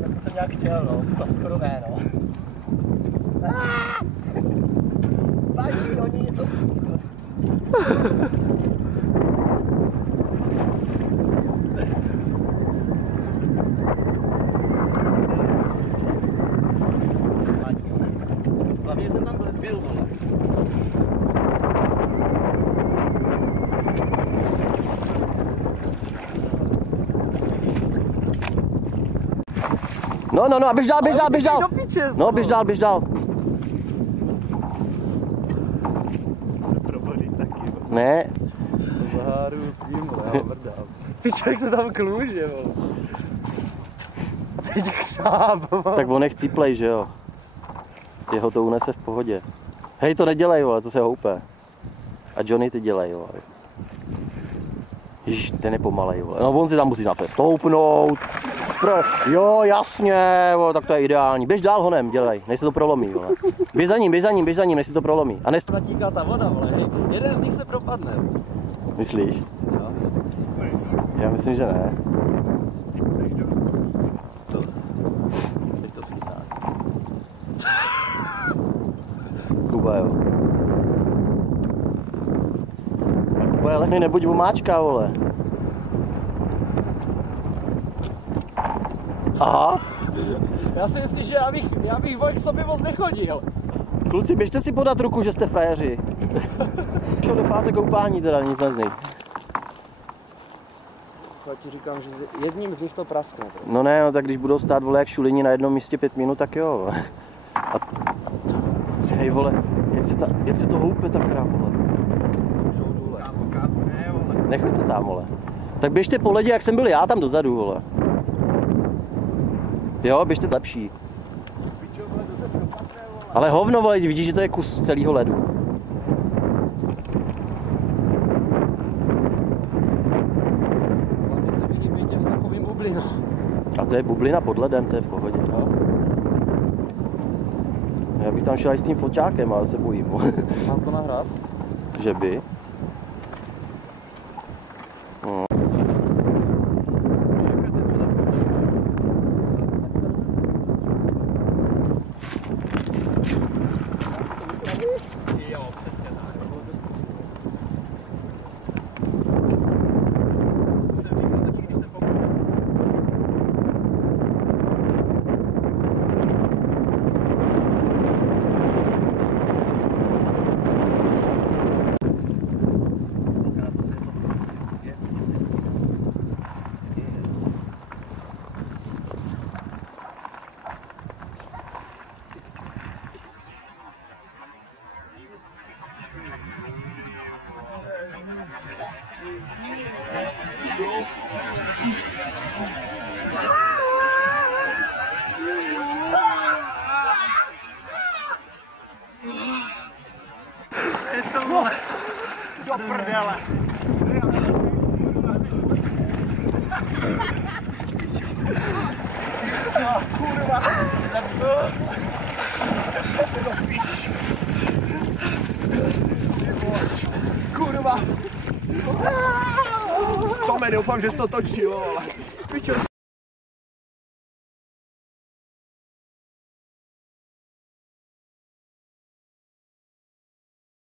Tak to jsem nějak chtěl, no. To skoro ne, no. Paní, oni je to... Hlavně jsem tam byl, vole. No, a běž dál. No, běž dál. Ne. Zaháru s ním, já mrdám. Ty člověk se tam kluže, vole. Teď křáb, vole. Tak on je chcíplej, že jo. Jeho to unese v pohodě. Hej, to nedělej, vole, to se houpe. A Johnny, ty dělej, vole. Ježiš, ten je pomalej, vole. No on si tam musí napět stoupnout. Jo, jasně, vole, tak to je ideální. Běž dál honem, dělej, než se to prolomí, vole. Běž za ním, než se to prolomí. A To tíká ta voda, vole, hej. Jeden z nich se propadne. Myslíš? Jo. Já myslím, že ne. Teď to schytá. Kuba, jo. Kuba, ale mi nebuď vomáčka, vole. Aha. Já si myslím, že já bych k sobě moc nechodil. Kluci, běžte si podat ruku, že jste frajeři. Šel do fáze koupání teda, nic z nich. Já ti říkám, že jedním z nich to praskne. Prostě. No ne, no tak když budou stát, vole, jak šulini na jednom místě 5 minut, tak jo. A... Hej, vole, jak se to houpe ta kráva, vole. Nechoďte tam, vole. Tak běžte po ledě, jak jsem byl já tam dozadu, vole. Jo, běžte lepší. Ale hovno, vole, vidíš, že to je kus celého ledu. A to je bublina pod ledem, to je v pohodě. No. Já bych tam šel i s tím foťákem, ale se bojím. Mám to nahrát? Že by? No. Jo, přesně tak. Je to, vole, do prdele. Kurva. Kurva. Tome, doufám, že jsi to točil, vole. Pičo,